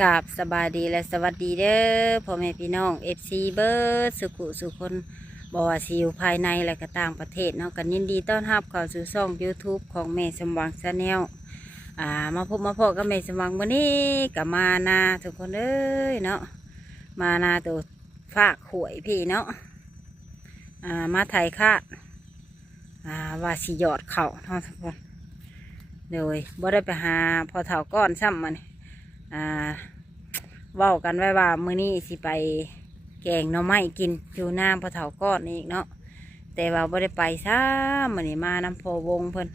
กราบสบายดีและสวัสดีเด้อพ่อแม่พี่น้องเอฟซีเบิร์ดสุขุสุคนบว่าสิอยู่ภายในและก็ต่างประเทศเนาะกันยินดีต้อนรับเข้าสู่ช่อง YouTube ของแม่สมหวังชาแนลอ่ามาพบมาพบกับแม่สมหวังวันนี้กับมานาทุกคนเอ้ยเนาะมานาตัวฝากหวยพี่เนาะอ่ามาไทยคาดอ่าว่าสิหยอดเข่าเนาะทุกคนโดยบ่ได้ไปหาพอเถาก้อนซ้ำมัน อ่าเว้ากันไว้ว่ามื้อนี้สิไปแกงหน่อไม้กินอยู่น้ำพอเถาก้อนอีกเนาะแต่ว่าบ่ได้ไปซ้ำมื้อนี้มานำพอวงเพิ่น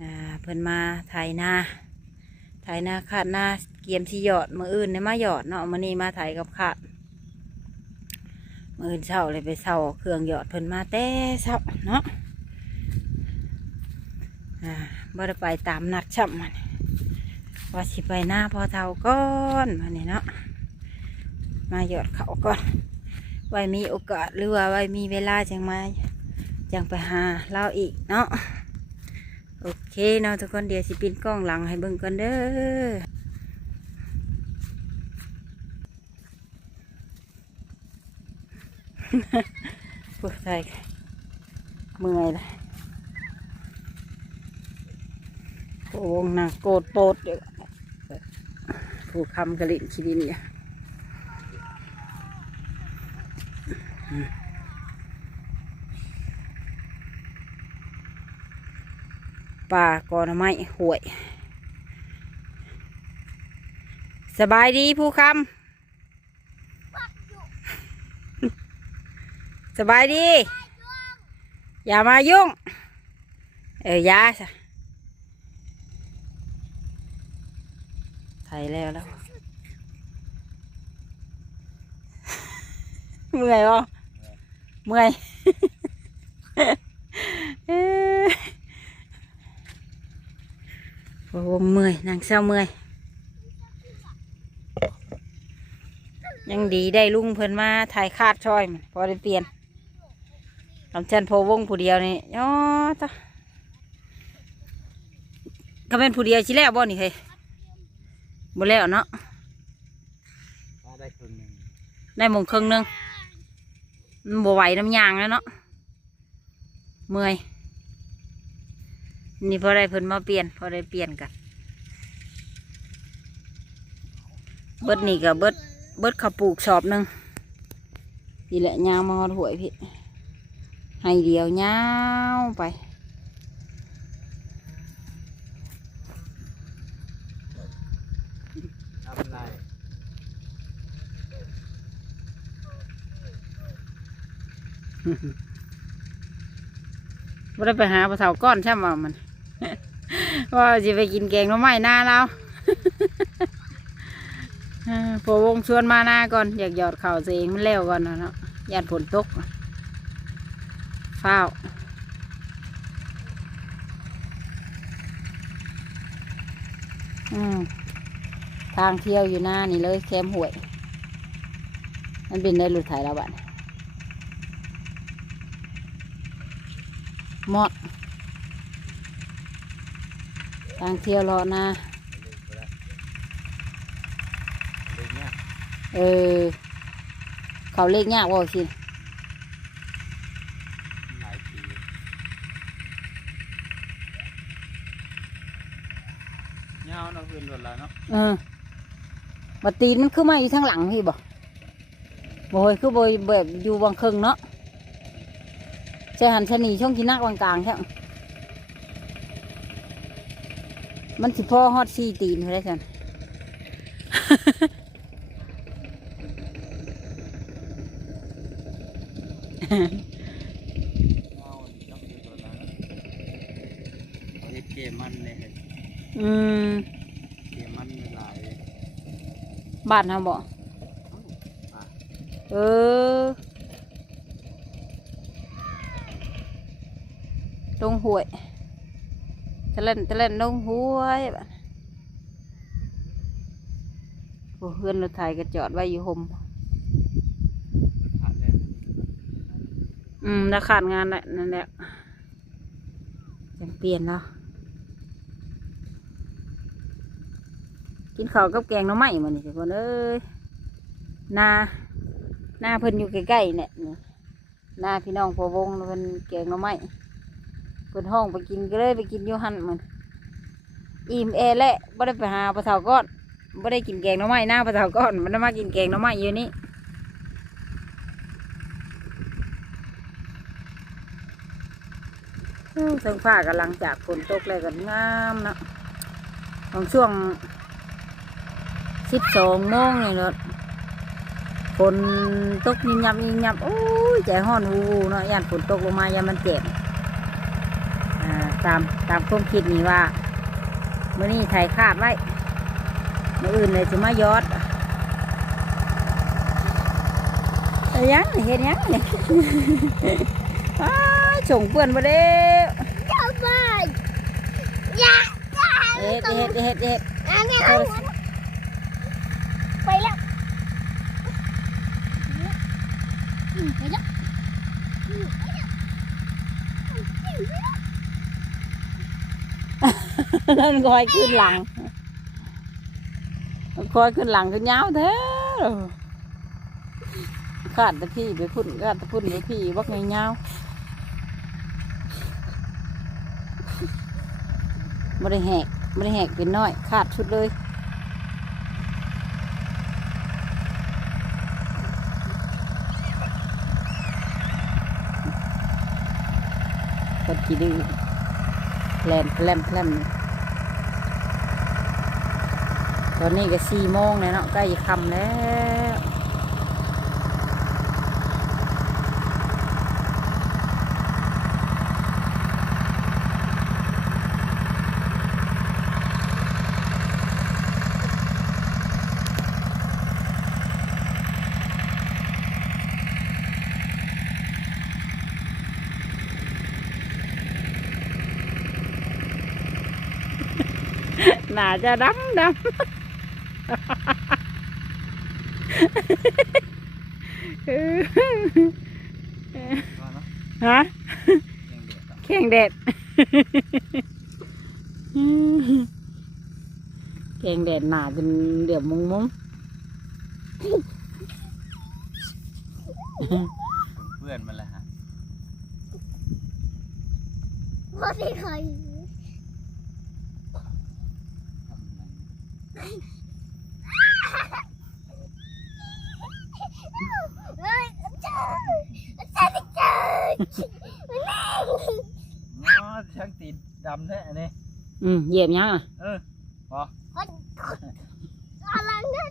อ่าเพิ่นมาไถนาไถนาขาดนาเกียมสิหยอดมื้ออื่นเนี่ยมาหยอดเนาะมื้อนี้มาไถกับขาดมื้ออื่นเช้าเลยไปเช้าเครื่องหยอดเพิ่นมาแต่เช้าเนาะอ่าบ่ได้ไปตามนัดช่ำมัน ว่าสิไปหน้าพอเท่าก้อนมาเนี่ยเนาะมาหยอดเขาก่อนไว้มีโอกาสหรือว่าไว้มีเวลาจังมาจังไปหาเล่าอีกเนาะโอเคเนาะทุกคนเดี๋ยวสิปินกล้องหลังให้เบิ่งกันเด้อพวกไทยเมื่อยเลยโอ้งนางโกดโปดเดี๋ยว ผู้คำกระลิ่นขีดินเนี่ยป่ากอนไม้ห่วย สบายดีผู้คำสบายดี อย่ามายุ่ง เออยาสะ ไทยแล้วแล้ว เมื่อยบ่เมื่อยเอ้โอ้เมื่อยนางเศร้าเมื่อย ยังดีได้ลุงเพิ่นมาถ่ายคาดช่อยพอได้เปลี่ยนลำชันโพวงผู้เดียวนี่อ๋อตะก็เป็นผู้เดียวชิแล้วบ่นี่เฮ้ย บ่แล้วเนาะว่าได้ครึ่งหนึ่งได้หมงครึ่งหนึงมันบ่ไหวน้ำยางแล้วเนาะเมื่อยนี่พอได้เพิ่นมาเปลี่ยนพอได้เปลี่ยนกันเบิดนี่กับเบิดเบิดข้าวปลูกสอบหนึ่งนี่แหละยางมาหอดหวยพี่ให้เดียวยาวไป ทำไร ว่าได้ไปหาปลาเถาก้อนใช่ไหมมัน ว่าจะไปกินแกงหน้ำไม้หน้าเราอ่าพอวงชวนมาหน้าก่อน อยากหยอดเข่าตัวเองมันแล้วก่อนนะเนาะยานฝนตกฟ้าวอืมทางเที่ยวอยู่หน้านี่เลยแคมห่วย มันเป็นได้หลุดถ่ายแล้วบัด เหมาะทางเที่ยวรอหน้าเรื่องเนี้ยเออ เขาเลขยากว่าสิหลายปีเงาเนาะพื้นรถแล้วเนาะเออบัดตีนมันคือมาอยู่ทางหลังพี่บ่บ่เฮ้ยคือบ่แบบอยู่บางครึ่งเนาะใช่หันชะนีช่องที่นักวางกลางใช่มันสิพ่อฮอดซี่ตีนเขาได้สันเงาต้องพื้นรถแล้วเอาเฮ็ดเกมมันเลยเฮ็ดอืมเกมมันหลายบ้านเฮาบ่อะเออ ตรงห้วยตะเล่นตะเล่นลงห้วยบัดโอ้เพื่อนรถไถก็จอดไว้อยู่ห่มผ่านแล้วอืมแล้วขาดงานแหละนั่นแหละจังเปลี่ยนเนาะกินข้าวกับแกงหน้ำไม้มานี่ทุกคนเอ้ยนาหน้าเพิ่นอยู่ใกล้ๆเนี่ยนี่หน้าพี่น้องพอวงเพิ่นแกงหน้ำไม้ เพิ่นห้องไปกินก็เลยไปกินอยู่หันมันอิ่มเอแหละบ่ได้ไปหาปลาเถาก้อนบ่ได้กินแกงหน้ำไม้หน้าปลาเถาก้อนมันได้มากินแกงหน้ำไม้อยู่นี่เอ้าเสื้อผ้ากำลังจากฝนตกเลยกันงามเนาะบางช่วงสิบสองโมงนี่เนาะฝนตกยิบยับยิบยับโอ้ยใจห้อนวูวูเนาะยานฝนตกลงมายามันเจ็บ ตามตามความคิดนี่ว่าเมื่อนี้ถ่ายคาดไว้เมื่ออื่นเลยจะมายอดเอายังนี่เห็นยังนี่อ้ายส่งเพื่อนมาเด้วเจ้าบ้านอยากได้เฮ็ดเฮ็ดเฮ็ดเฮ็ดอันนี้เอาไปแล้วไปแล้ว นั่นคอยขึ้นหลังคอยขึ้นหลังขึ้นยาวแท้ขาดต่พี่ไปพุ่นขาดต่พุ่นไปพี่วักเงยาวไม่ได้แหกไม่ได้แหกเป็นน้อย ขาดชุดเลยกดกี่ดื้อแลมแลมแลม ตอนนี้ก็สี่โมงแล้วเนาะใกล้จะค่ำแล้วหนาจะดำดำ ฮะยังเด็กอะแข่งแดดแข่งแดดหนาจนเดือดมุงมุงเพื่อนมันแหละฮะไม่ได้ใครเฮ้ยเจ้าเจ้าเจ้าง้อช่างตีนดำแท้อันนี้อืมเหยียบยังอะเออพออะไรเนี่ย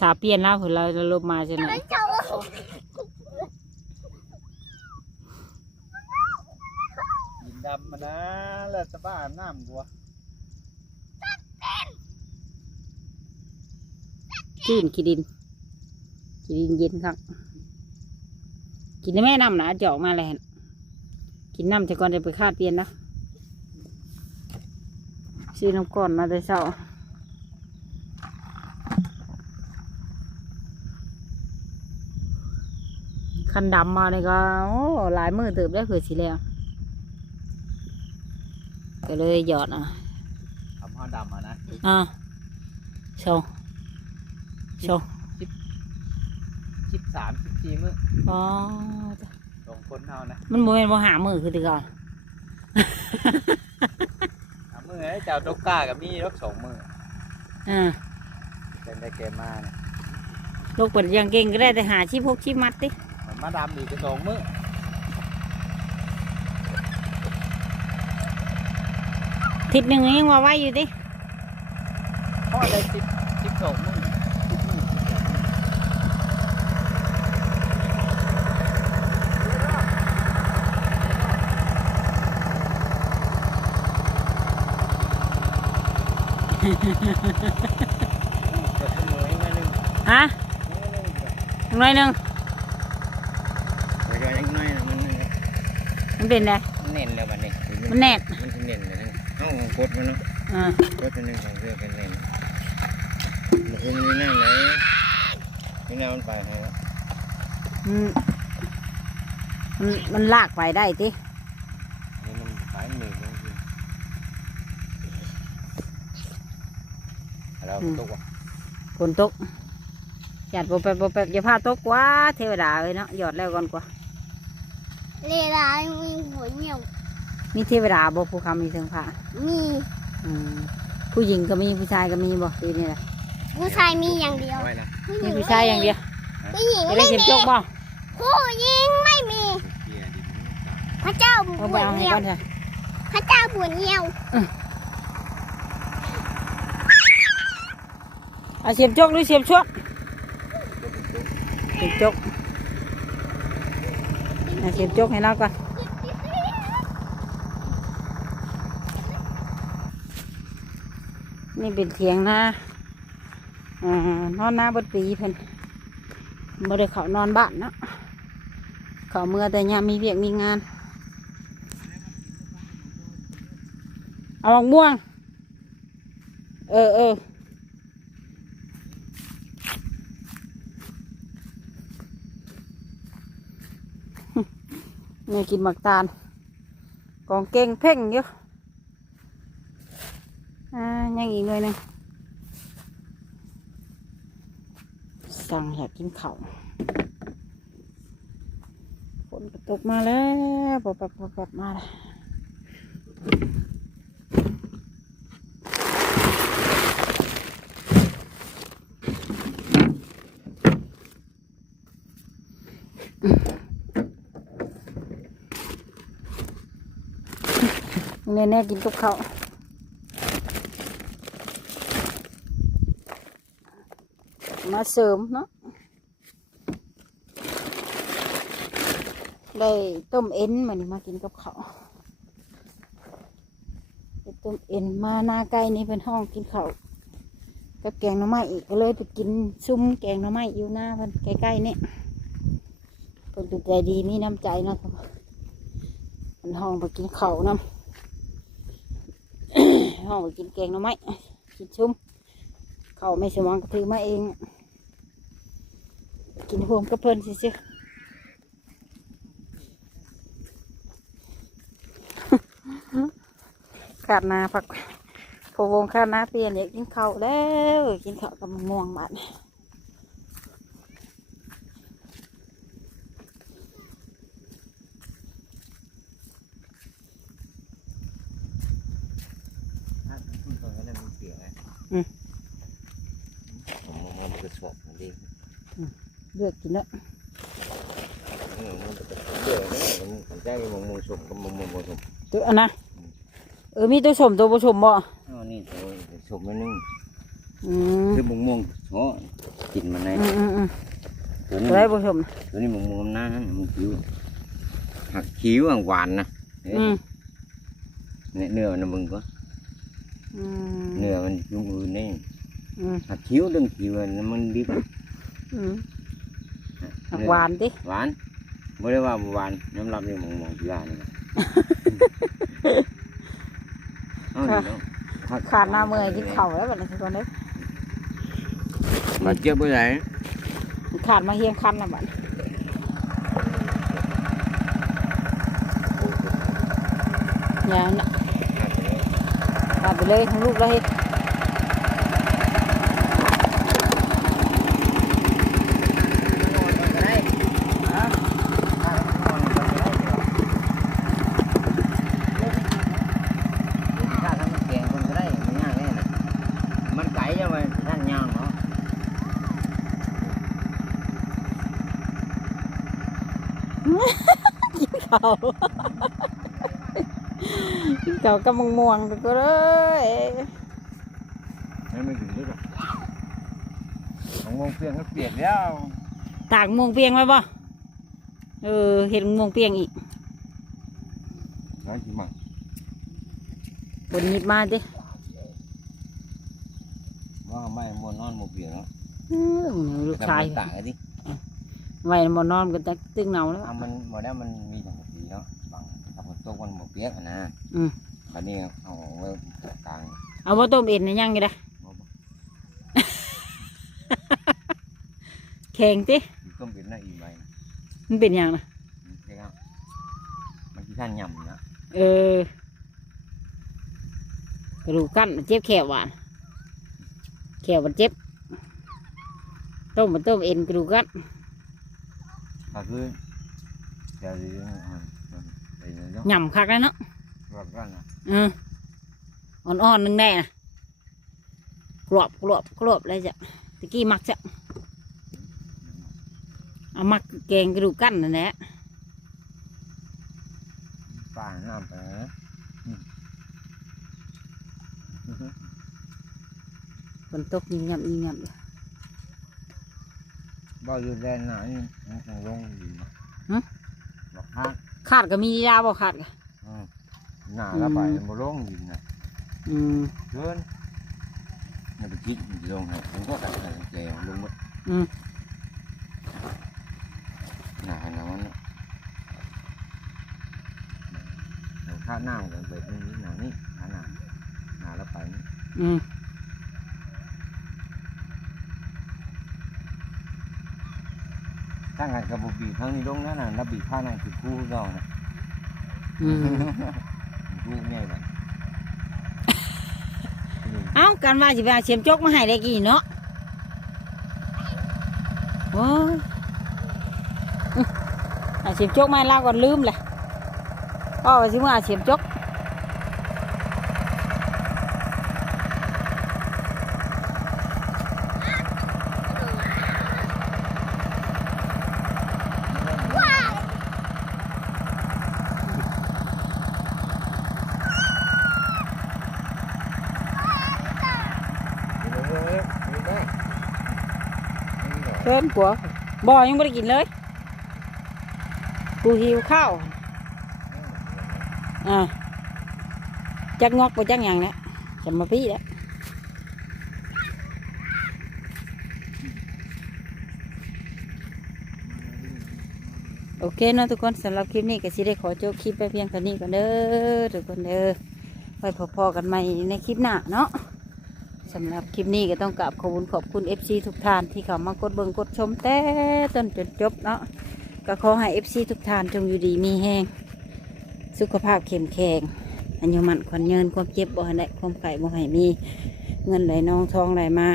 ถ้าเปลี่ยนแล้วเผื่อเราจะลบมาใช่ไหมเจ้าตีนดำมานะแล้วสบ้าอาบน้ำกัวชื่นขี้ดิน ขี้ดินเย็นครับ กินได้แม่น้ำหนาจะออกมาเลยหั่นกินน้ำจะก่อนจะไปคาดเปลี่ยนนะซื้อน้ำก้อนมาแต่เช้าคันดำมาเลยก็โอ้หลายมือเติบได้เผื่อสิแล้วก็เลยหยอดอะทำห้อดำมานะอ่าโชว์โชว์ สิบสามสิบสี่มื้ออ๋อสองคนเท่านะมันโมเมนบ่หามือคือแตีก่อนสามมื้อไอ้เจ้าดกกากับมีรกสองมื้ออ่าเป็นได้เกมมาเนี่ยลูกเปิดยังเก่งก็ได้แต่หาชิพกชิมัดติมันมาดำอีกก็สองมื้อทิศหนึ่งยังว่าไว้อยู่ดิพ่อได้สิบสิบสองมื้อสิบมื้อสิบสองมื้อ เกิดเสมออีกหน่อยหนึง ฮะนิดหนึงหน่อยหนึ่งเดี๋ยวยังน้อยนะมันมันเป็นไงเน่นแล้วบัดนี้มันแน่นมันสิเน่นเลยนะเอ้ากดมันเนาะอ่ากดมันหนึ่งสองเสื้อกันเน่นมันคือมันนั่งไหนนี่นามันไปให้แล้วอืมมันมันลากไปได้ติ นี่มันไปหนึ่งจริง เราตกว่ะฝนตกหยาดโปแปบโปแปบอย่าพาตกกว่าเทวดาเลยเนาะหยอดแล้วก่อนกว่าเลลายมีหัวเหนียวมีเทวดาบ่ผู้คำมีเทิงผ้ามีอืมผู้หญิงก็มีผู้ชายก็มีบ่ตีนี่แหละผู้ชายมีอย่างเดียวเอาไว้นะผู้หมีญิงผู้ชายอย่างเดียวผู้หญิงจะได้ไม่เข็มมีจกบ่ผู้หญิงไม่มีเกียร์ดิพระเจ้าบเอาวไปชเอาให้เหนียก่วอนเถอะพระเจ้าบวชเหนียว เอาเสียมจกหรือเสียมชวดเสียมจกเอาเสียมจกให้เราก่อนนี่เป็นเถียงนาอ่านอนหน้าบดปีเพิ่นบ่ได้เขานอนบ้านเนาะเขาเมื่อแต่ยามมีเวียกมีงาน เอาม่วง เออเออ นี่กินหมักตาลกองเก่งเพ่งอยู่อ่ายังอีกหน่อยนึงสั่งอยากกินเข้าฝนก็ตกมาแล้วปบปบปบปับมาแล้ว แน่ๆกินกับข้ามาเสริมเนาะได้ต้มเอ็นมานี่มากินกับข้าได้ต้มเอ็นมาหน้าใกล้นี่เป็นห้องกินเขากับแกงหน่อไม้อีกก็เลยไปกินซุ้มแกงหน่อไม้อยู่หน้าเพิ่นใกล้ๆนี่เพิ่นเป็นใจดีมีน้ำใจเนาะเป็นห้องไปกินเขาน้ำ ห้องไปกินแกงหน่อไม้กินชุ่มเขาไม่สมองก็ถือมาเอง กินห่วมก็เพิ่นสิซิขาดนาผักพวงขาดนาเปลี่ยนอยากกินข้าวแล้ว กินข้าวกับม่วงบานี้ ถ้าคุณตอนนั้นมันเปียกไงผ มมันกระสอบมันดีเลือกกินแล้วเออมันกระสอบเดือดนะมันขันใจมันมุงสุกกับมันมุงผสมตัวอันนะเออมีตัวชมตัวผสมบ่อ๋อนี่ตัวสมมันนึงอืมคือมุงมุงโอ้กินมันในอืมอืมอืมตัวตันี้วได้ผสมตัวนี้มุงมุงน้ามันคิ้วหักคิ้วหวานนะอืมเนี่ยเนื้อมันมึงก็อืม เนื้อมันยุ่งอื่นนี่อืมหักคิ้วดึงคิ้วมันดิบอืมผักหวานดิหวานไม่ได้ว่าหวานน้ำรับนี่มองมองที่ร้านนี่นะเอาดิเนาะขาดหน้าเมื่อยกินข้าวแล้วแบบนี้ทุกคนเด้อมาเจ็บไปไหนขาดมาเฮียงคันละบัดอย่าน่ะขาด ไปเลยทั้งลูกแล้วเฮ็ดมันไก่จะไปท่านย่างเนาะกินข้า วกินข้าวกับมะม่วงทุกคนเอ้ยไม่ไม่ถึงด้วยหรอกของมงเปียกก็เปียกแล้วตากมะม่วงเปียงไว้บ่เออเห็ดมะม่วงเปียงอีกน้อยจริงมั้งผลหยิบมาดิว่าไม่มวนนอนมเปียกเนาะอื้อลูกชายตากดิไว้หมอนอนกันจะตึงเหนาแล้วเอามันหมดแล้วมันมีสองสีเนาะบางถ้าฝนตกมันหมเปียกนะอืม บัดนี้เอาไว้กลางเอาว่าต้มเอ็นนะยังไงได้แข็งติต้มเป็นหน้าอีใบมันเป็นหยังนะใช่ครับมันที่ท่านยำนะเออกระดูกกั้นเจ็บแขวหวานแขวมันเจ็บต้มมันต้มเอ็นกระดูกกันก็คือจะดีนะไอ้นี่เนาะหย่ำคักแล้วเนาะ แบบนั้นนะเอออ่อนๆนึงแน่นะกรอบกรอบกรอบเลยจ้ะตะกี้มักจะเอามักแกงกระดูกกันนั่นแหละป่าน้ำไปนะอืมฝนตกยิงยับยิงยับอยู่บ่อยู่แดนไหนมันคงลงอยู่นะฮะบอกฮะขาดก็มียาบ่ขาดก็อืม หน้าละไปมันบ่ลงอยู่นะอืมเกินนี่ไปจิกมันลงให้มันก็ใส่ใส่แกวลงหมดอืมหน้าหน้ามันน่ะเราข้าหน้ามันไปตรงนี้หน้านี้หน้าหน้าหน้าละไปนี่อืมตั้งกันกับบุบีครั้งนี้ลงนั่นน่ะนับบีผ้านั่นคือคู่เรานะอืม คู่ง่ายเลยเอ้าการว่าสิไปเอาเสียมจกมาให้ได้กี่เนาะโอ้ยอื้อเอาเสียมจกมาให้เราก่อนลืมเลยก็ว่าสิมาเอาเสียมจก เชิญกัวบ่อยังไม่ได้กินเลย กูหิวข้าว อ่าจักงอกไปจักอย่างเนี้ยจะมาพี่แล้วโอเคเนาะทุกคนสำหรับคลิปนี้ก็สิได้ขอจบคลิปไปเพียงเท่านี้ก่อนเด้อทุกคนเด้อไว้พอๆกันใหม่ในคลิปหน้าเนาะ สำหรับคลิปนี้ก็ต้องกราบขอบคุณขอบคุณ FC ทุกท่านที่เข้ามากดเบิงกดชมแต่ต้นจนจบเนาะก็ขอให้ FC ทุกท่านจงอยู่ดีมีแห้งสุขภาพเข้มแข็งอันยมันขวัญเงินความเจ็บบ่ให้ได้ความไข่บ่ให้มีเงินไหลนองทองไหลมา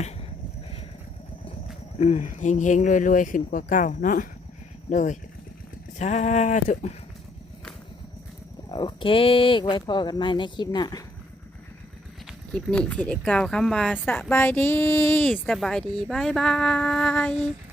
อืมเฮงเฮงรวยรวยๆขึ้นกว่าเก่าเนาะโดยสาธุโอเค ไว้พอกันใหม่ในคลิปหน้า คลิปนี้สิได้กล่าวคำว่าสบายดี สบายดีบายบาย